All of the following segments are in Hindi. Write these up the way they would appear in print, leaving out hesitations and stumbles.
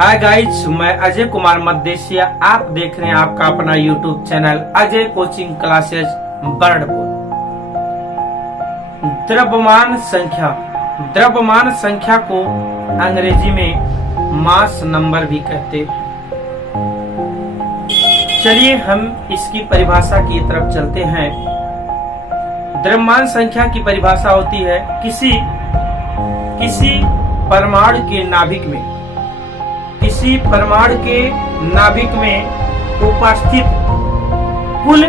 हाय गाइज, मैं अजय कुमार मदेशिया। आप देख रहे हैं आपका अपना YouTube channel Ajay coaching classes Birdpur. द्रव्यमान संख्या को अंग्रेजी में मास नंबर भी कहते हैं। चलिए हम इसकी परिभाषा की तरफ चलते हैं। द्रव्यमान संख्या की परिभाषा होती है किसी परमाणु के नाभिक में उपस्थित कुल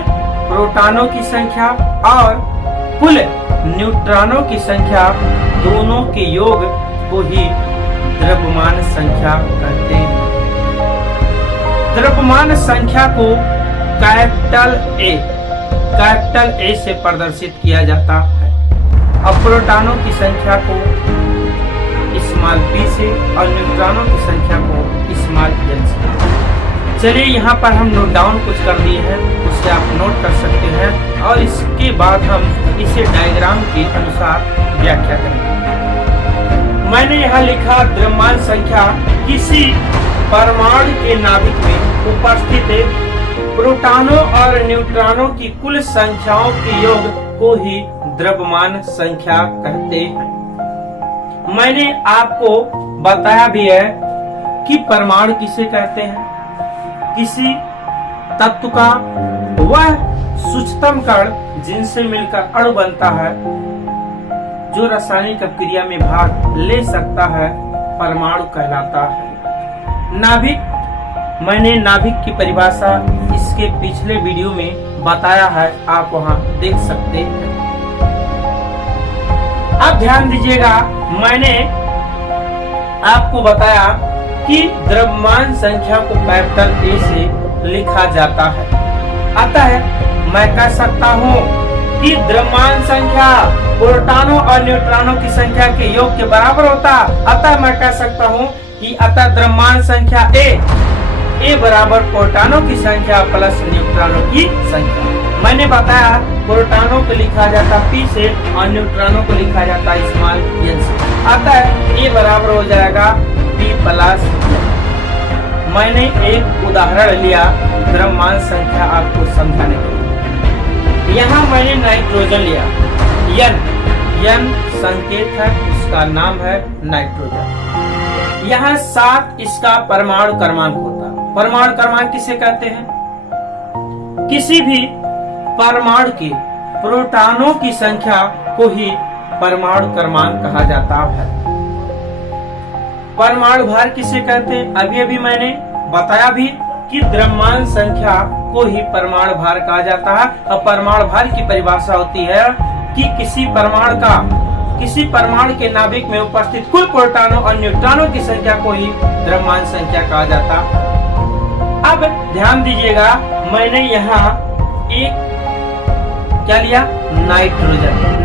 प्रोटॉनों की संख्या और कुल न्यूट्रॉनों की संख्या दोनों के योग को ही द्रव्यमान संख्या कहते हैं। द्रव्यमान संख्या को कैपिटल ए से प्रदर्शित किया जाता है और प्रोटॉनों की संख्या को स्मॉल p से और न्यूट्रॉनों की संख्या को स्मॉल n से। चलिए यहाँ पर हम नोट डाउन कुछ कर दिए हैं, उससे आप नोट कर सकते हैं और इसके बाद हम इसे डायग्राम के अनुसार व्याख्या करेंगे। मैंने यहाँ लिखा द्रव्यमान संख्या किसी परमाणु के नाभिक में उपस्थित प्रोटॉनों और न्यूट्रॉनों की कुल संख्याओं के योग को ही द्रव्यमान संख्या कहते हैं। मैंने आपको बताया भी है कि परमाणु किसे कहते हैं। किसी तत्व का वह सूक्ष्मतम कण जिनसे मिलकर अणु बनता है, जो रासायनिक क्रिया में भाग ले सकता है, परमाणु कहलाता है। नाभिक, मैंने नाभिक की परिभाषा इसके पिछले वीडियो में बताया है, आप वहां देख सकते हैं। अब ध्यान दीजिएगा, मैंने आपको बताया कि द्रव्यमान संख्या को कैपिटल ए से लिखा जाता है। अतः मैं कह सकता हूँ कि द्रव्यमान संख्या प्रोटॉनों और न्यूट्रॉनों की संख्या के योग के बराबर होता। अतः मैं कह सकता हूँ कि द्रव्यमान संख्या ए बराबर प्रोटॉनों की संख्या प्लस न्यूट्रॉनों की संख्या। मैंने बताया प्रोटॉनों को लिखा जाता p से और न्यूट्रॉनों को लिखा जाता स्मॉल n से। अतः ए बराबर हो जाएगा p प्लस n। मैंने एक उदाहरण लिया द्रव्यमान संख्या आपको समझाने के लिए। यहाँ मैंने नाइट्रोजन लिया, n संकेत है, उसका नाम है नाइट्रोजन। यहाँ 7 इसका परमाणु क्रमांक होता है। परमाणु क्रमांक किसे कहते हैं? किसी भी परमाणु के प्रोटॉनों की संख्या को ही परमाणु क्रमांक कहा जाता है। परमाणु भार किसे कहते हैं? अभी मैंने बताया भी कि द्रव्यमान संख्या को ही परमाणु भार कहा जाता है। और परमाणु भार की परिभाषा होती है कि किसी परमाणु के नाभिक में उपस्थित कुल प्रोटॉनों और न्यूट्रॉनों की संख्या को ही द्रव्यमान संख्या कहा जाता है। अब ध्यान दीजिएगा, मैंने यहाँ एक क्या लिया?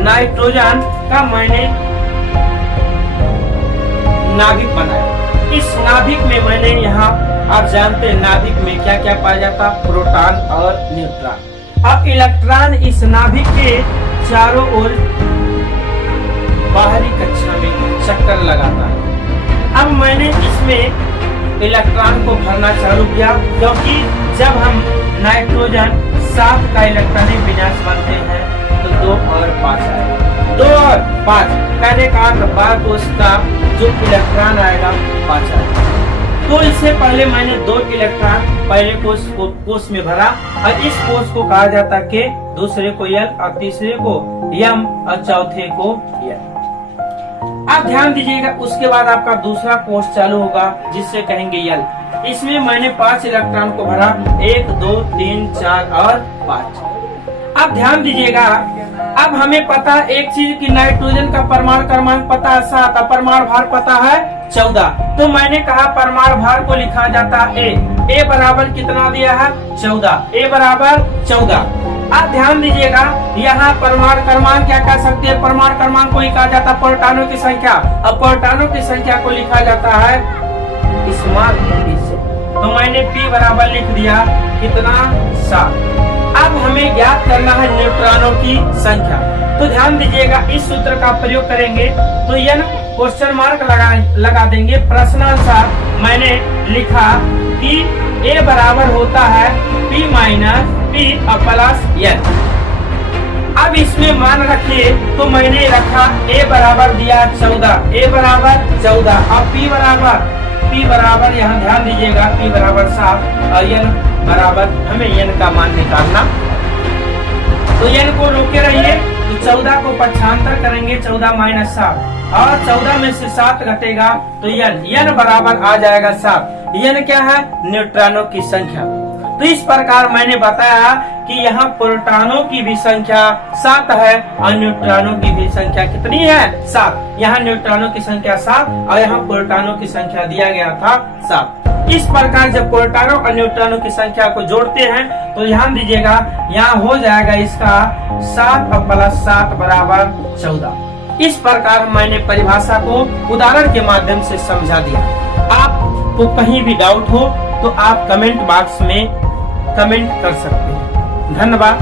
नाइट्रोजन का मैंने नाभिक बनाया। इस नाभिक में मैंने यहाँ, आप जानते हैं नाभिक में क्या क्या पाया जाता? प्रोटॉन और न्यूट्रॉन। अब इलेक्ट्रॉन इस नाभिक के चारों ओर बाहरी कक्षा में चक्कर लगाता है। अब मैंने इसमें इलेक्ट्रॉन को भरना चालू किया, क्योंकि जब हम नाइट्रोजन 7 का इलेक्ट्रॉनिक विन्यास बनते हैं तो 2 और 5 आएगा। 2 और 5 कहने का बाद उसका जो इलेक्ट्रॉन आएगा 5 आएगा। तो इससे पहले मैंने 2 इलेक्ट्रॉन पहले कोष में भरा और इस कोष को कहा जाता के दूसरे को L और तीसरे को M और चौथे को L। अब ध्यान दीजिएगा, उसके बाद आपका दूसरा कोष चालू होगा जिससे कहेंगे L। इसमें मैंने 5 इलेक्ट्रॉन को भरा, 1 2 3 4 और 5। अब ध्यान दीजिएगा, अब हमें पता एक चीज कि नाइट्रोजन का परमाणु क्रमांक पता है 7 और परमाणु भार पता है 14। तो मैंने कहा परमाणु भार को लिखा जाता ए बराबर कितना दिया है? 14। ए बराबर 14। अब ध्यान दीजिएगा, यहाँ परमाणु क्रमांक क्या कह सकते हैं? परमाणु क्रमांक को ही कहा जाता है प्रोटॉनों की संख्या, और प्रोटॉनों की संख्या को लिखा जाता है स्मॉल p से। तो मैंने p बराबर लिख दिया कितना? 7। अब हमें ज्ञात करना है न्यूट्रॉनों की संख्या। तो ध्यान दीजिएगा, इस सूत्र का प्रयोग करेंगे तो n क्वेश्चन मार्क लगा देंगे। प्रश्नानुसार मैंने लिखा कि A बराबर होता है P minus P plus N। अब इसमें मान रखिए तो मैंने रखा A बराबर दिया 14, A बराबर 14 और P बराबर यहाँ ध्यान दीजिएगा P बराबर 7 और N बराबर, हमें N का मान निकालना। तो N को रोके रहिए, तो 14 को पक्षांतर करेंगे 14 माइनस 7 और 14 में से 7 घटेगा तो N बराबर आ जाएगा 7। N क्या है? न्यूट्रॉनों की संख्या। तो इस प्रकार मैंने बताया कि यहाँ प्रोटॉनों की भी संख्या 7 है और न्यूट्रॉनों की भी संख्या कितनी है? 7। यहाँ न्यूट्रॉनों की संख्या 7 और यहाँ प्रोटॉनों की संख्या दिया गया था 7। इस प्रकार जब प्रोटॉनों और न्यूट्रॉनों की संख्या को जोड़ते हैं तो ध्यान दीजिएगा यहाँ हो जाएगा इसका 7 प्लस 7 बराबर 14। इस प्रकार मैंने परिभाषा को उदाहरण के माध्यम से समझा दिया। आपको कहीं भी डाउट हो तो आप कमेंट बॉक्स में कमेंट कर सकते हैं। धन्यवाद।